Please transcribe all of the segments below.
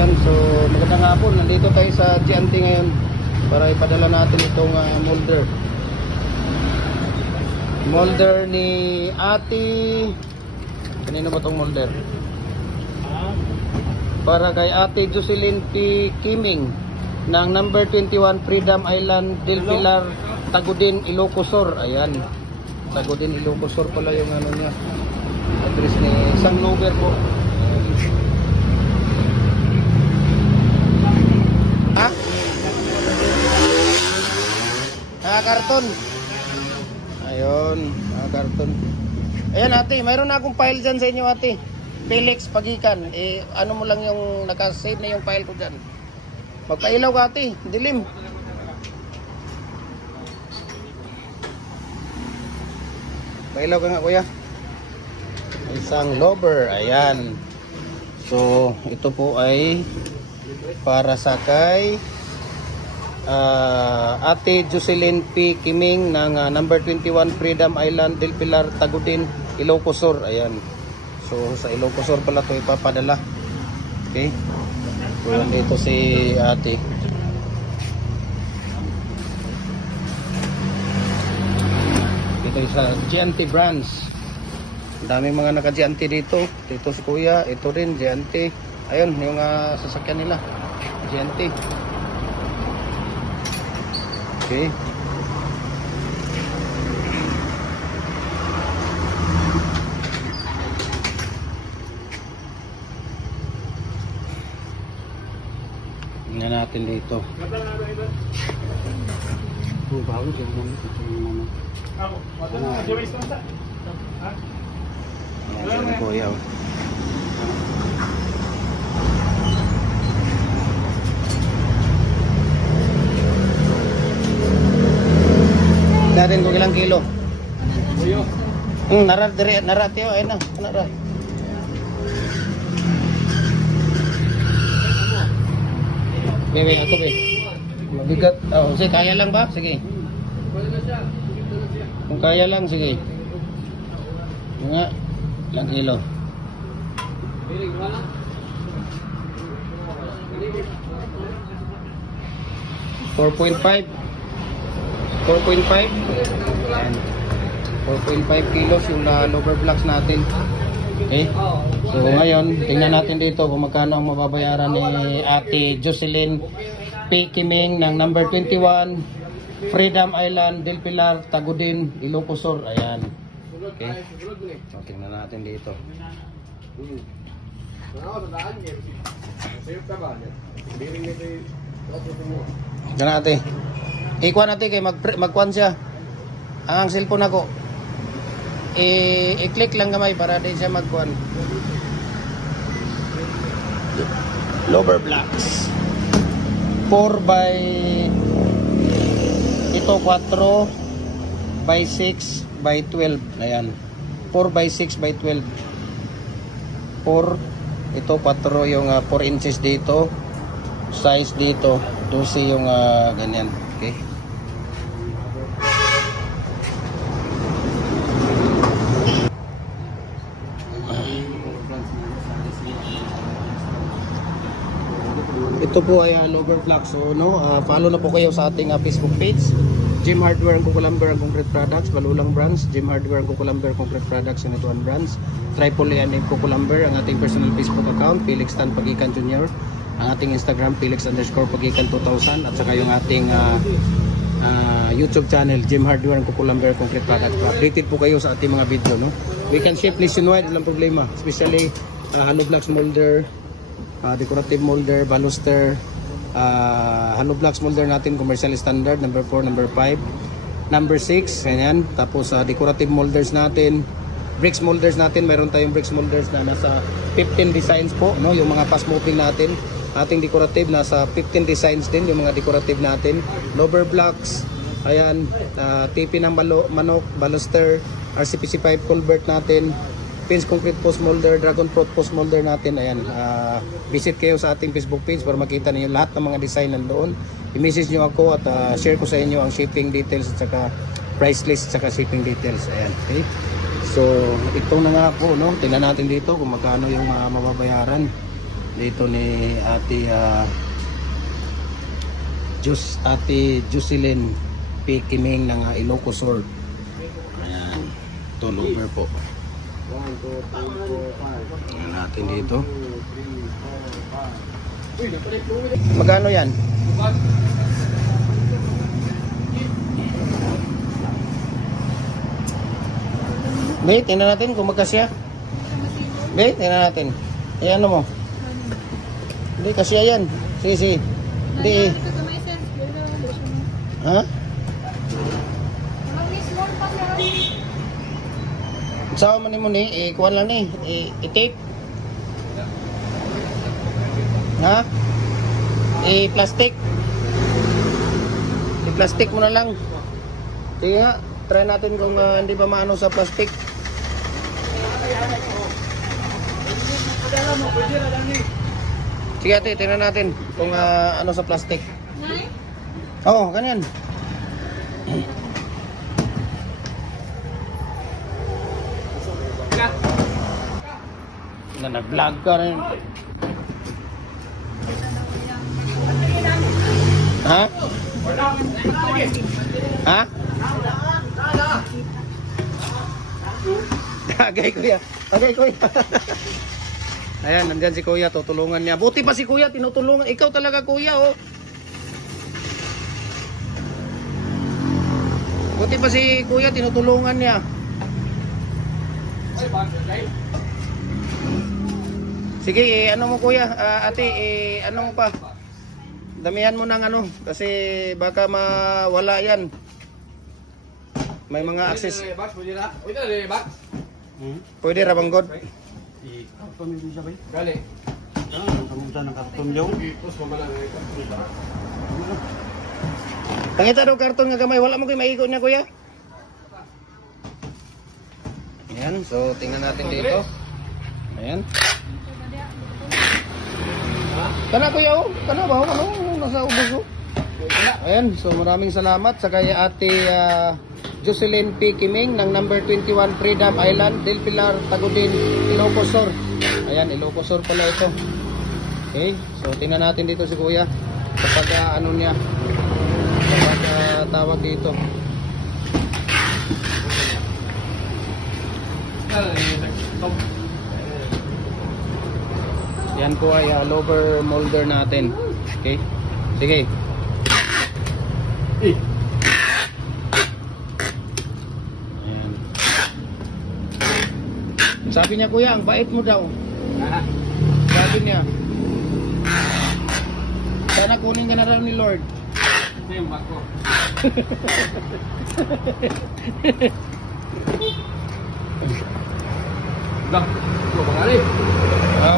Ayan, so magandang hapon. Nandito tayo sa GNT ngayon para ipadala natin itong molder. Molder ni Ate. Kanino ba itong molder? Para kay Ate Jocelyn P. Kiming ng number 21 Freedom Island, Del Pilar, Tagudin, Ilocos Sur. Ayan, Tagudin, Ilocos Sur pala yung ano niya, address ni San Lover po. Ha? Karton. Ayun, karton. Ayan ate, mayroon na akong file dyan sa inyo ate. Felix Pagikan. Ano mo lang yung nakasave na yung file ko dyan. Magpailaw ka ate, dilim. Pailaw ka nga kuya. Isang lover, ayan. So, ito po ay para sa kay Ate Jocelyn P. Kiming ng number 21 Freedom Island, Del Pilar, Tagudin, Ilocos Sur. Ayan. So sa Ilocos Sur pala ito ipapadala. Okay. So dito si ate. Dito sa GNT branch. Daming mga naka-GNT dito. Dito si kuya. Ito rin GNT. Ayun yung sasakyan nila. GNT. Okay. Tingnan natin dito. Bago siya mo. Ayan po yaw. Natin kung ilang kilo. Narati yun. Ayun na. Narati. Bebe, ito be. Mabigat. Oh, sige, kaya lang ba? Sige. Kung kaya lang, sige. Yung nga, ilang kilo. 4.5. 4.5 kilos yung lower blocks natin. Okay. So ngayon, tingnan natin dito kung magkano ang mababayaran ni Ate Jocelyn P. Kiming ng number 21 Freedom Island, Del Pilar, Tagudin, Ilocos Sur. Ayan. Okay. So tingnan natin dito. Diyan ate. Ikuha natin kay magkuhan siya. Ang cellphone ako. I-click lang gamay para din siya magkuhan. Lower blocks. 4 by ito 4 by 6 by 12. Ayan. 4 by 6 by 12. 4 ito 4 yung 4 inches dito. Size dito 12 yung ganyan. Okay. Ito po ay lower block. So follow na po kayo sa ating Facebook page, Gym Hardware and Cucumber and Concrete Products, Balulang Branch, Gym Hardware and Cucumber Concrete Products, Unituan Branch, Triple A and Cucumber, ang ating personal Facebook account, Felix Tan Pagikan Jr., ang ating Instagram, Felix_Pagikan 2000, at saka yung ating YouTube channel, Gym Hardware and Cucumber Concrete Products. Updated po kayo sa ating mga video, no? We can ship nationwide, walang problema, especially hollow blocks molder, decorative molder, baluster, hollow blocks molder natin, commercial standard, number 4, number 5, number 6, ganyan. Tapos decorative molders natin, bricks molders natin, mayroon tayong bricks molders na nasa 15 designs po, no? Yung mga fast moving natin, ating decorative, nasa 15 designs din yung mga decorative natin. Lower blocks, ayan, TP ng manok, baluster, RCPC 5 culvert natin, Pins Concrete Post Molder, Dragon Fruit Post Molder natin. Ayan, visit kayo sa ating Facebook page para makita niyo lahat ng mga design nandoon. I-message niyo ako at share ko sa inyo ang shipping details at saka price list at saka shipping details. Ayan, okay. So, ito na nga po, no? Tingnan natin dito kung magkano yung mababayaran. dito ni Ate Ate Jocelyn P. Kiming ng Ilocos Sur. Ayan, turnover po. Ayan natin dito. Magkano yan? Wait, tingnan natin kung magkasya. Wait, tingnan natin. Eh, ano mo? Hindi, kasya yan. Sige, sige. Hindi. Ha? Sawa man mo ni, kuha lang ni, i-tape. Ha? I-plastic. I-plastic mo na lang. Sige nga, try natin kung hindi ba maano sa plastic. Sige ate, tingnan natin kung ano sa plastic. Oo, ganyan. Nag-vlog ka rin. Ha? Ha? Agay kuya. Agay kuya. Ayan, nandyan si kuya, tutulungan niya. Buti pa si kuya, tinutulungan. Ikaw talaga kuya, oh. Buti pa si kuya, tinutulungan niya. Sige, ano mo kuya, ate, ano mo pa? Damihan mo ng ano, kasi baka mawala yan. May mga access. Pwede rabanggod. Pangita daw karton nga gamay, wala mo kayo maikot niya kuya. Ayan, so tingnan natin dito. Ayan. Kana kuya, oh, kana ba? Ano, nasa ubos oh. Ayan, so maraming salamat sa kay Ate Jocelyn P. Kiming ng number 21 Freedom Island, Del Pilar, Tagudin, Ilocos Sur. Ayan, Ilocos Sur pala ito. Okay, so tingnan natin dito si kuya kapag ano niya, kapag tawag dito. Yan po ay lower molder natin. Okay, sige. Ayan. Sabi niya kuya, ang bait mo daw. Sabi niya, sana kunin ka na raw ni Lord.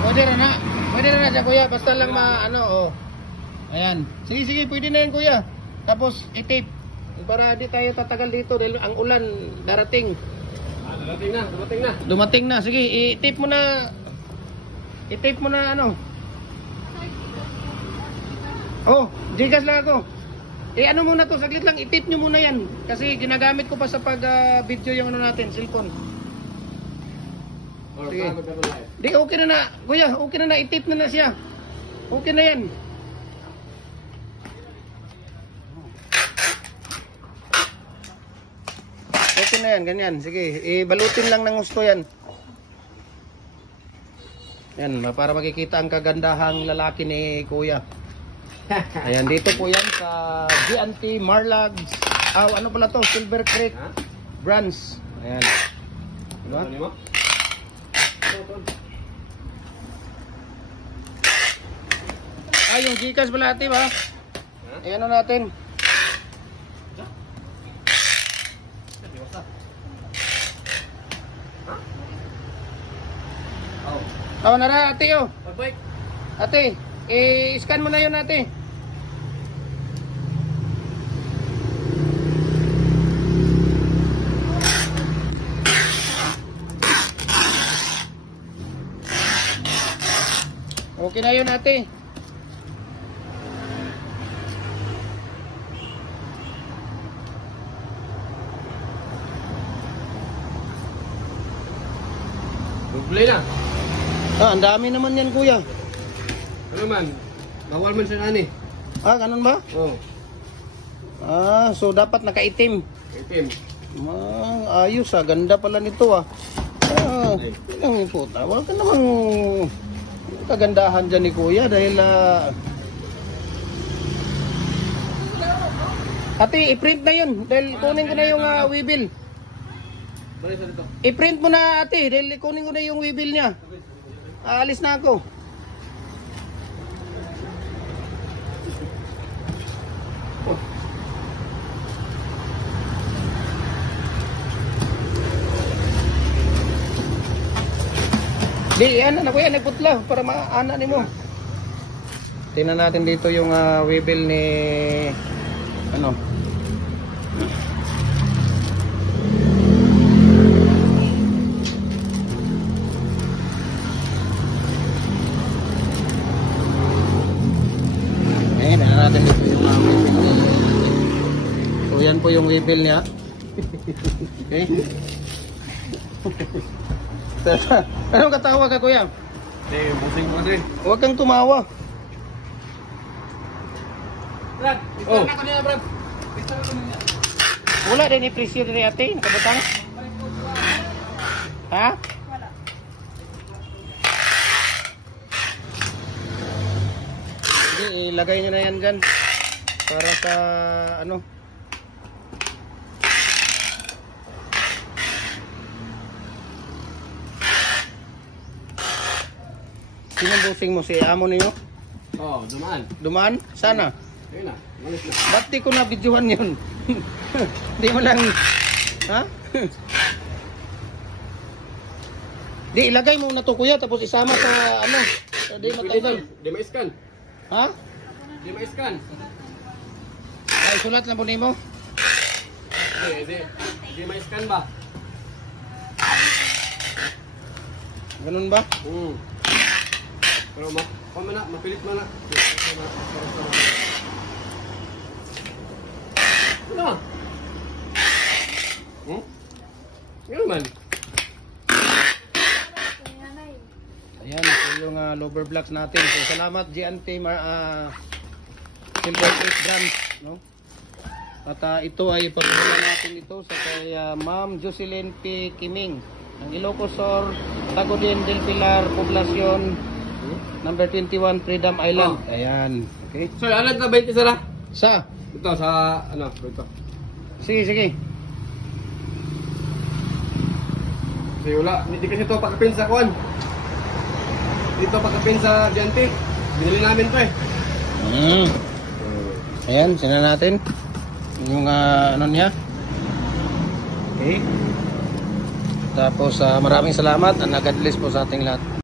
Pwede rin na. Pwede rin na siya kuya. Basta lang ano oh. Ayan. Sige sige, pwede na yan kuya. Tapos i-tape. Para di tayo tatagal dito dahil ang ulan darating. Dumating na. Sige, i-tape mo na. I-tape mo na ano. Oh, Gcash lang ako. Ano muna to, saglit lang, i-tape nyo muna yan. Kasi ginagamit ko pa sa pag-video yung ano natin, cellphone. Sige. Di, okay na na. Kuya, okay na na, i-tape na na siya. Okay na yan. Okay na yan, ganyan. Sige, balutin lang ng gusto yan. Yan, para makikita ang kagandahang lalaki ni kuya. Ayan, dito po yan sa GNT Marlag. Ano pala to? Silver Creek Branch. Ayan. Diba? Yung Gcash pala natin ba? Ayan na natin. Na ate oh. Ate, i-scan mo na yun ate. Okay na yun ate. Google na. Ang dami naman yan kuya. Ano man? Bawal man siya ani. Ah, ganun ba? Oh. Ah, so dapat nakaitim. Itim. Ayos ah, ganda pala nito ah. Ang puta, wala ka namang kagandahan dyan ni Kuya dahil ate, i-print na yun dahil kunin ko na yung webill. Balik sa dito. I-print mo na ate dahil kunin ko na yung webill niya. Aalis na ako. Di, yan na kuya, nagputla para maana ni mo. Tingnan natin dito yung webill ni ano. Tingnan natin dito yung webill ni. So yan po yung webill niya. Okay. Anong katawa ka kuya? Busing mo din. Huwag kang tumawa. Brad, Oh. na ko niya, Brad. Wala din i-presyo din ate, nakabutang. Ha? Wala. Hindi, ilagay nyo na yan dyan. Para sa ano. Sinong busing mo? Si amo niyo? Oh, dumaan. Dumaan? Sana. Ayun na. Malis na. Ba't di ko na videohan yun? Di mo lang. Ha? Di, ilagay mo na to kuya tapos isama sa ano. Di matanggal. Di ma-scan. Ha? Di ma-scan. Ay, sulat lang po nimo. Di ma-scan ba? Ganun ba? Pero mapilit mo na. Ano? Ano man? Ayan, ito yung lower blocks natin. So, salamat GNT Silver Face Brands, no? At ito ay pagpapala natin ito sa kay Ma'am Jocelyn P. Kiming ng Ilocos Sur, Tagudin del Pilar, Poblacion number 21, Freedom Island. Ayan, okay. So, alat na 20 sara? Sa? Ito sa ano, dito. Sige, sige. Kasi wala, hindi kasi ito pakapin sa kuan. Dito pakapin sa Diante. Binili namin to eh. Ayan, sinan natin yung ano niya. Okay. Tapos maraming salamat and God bless po sa ating lahat.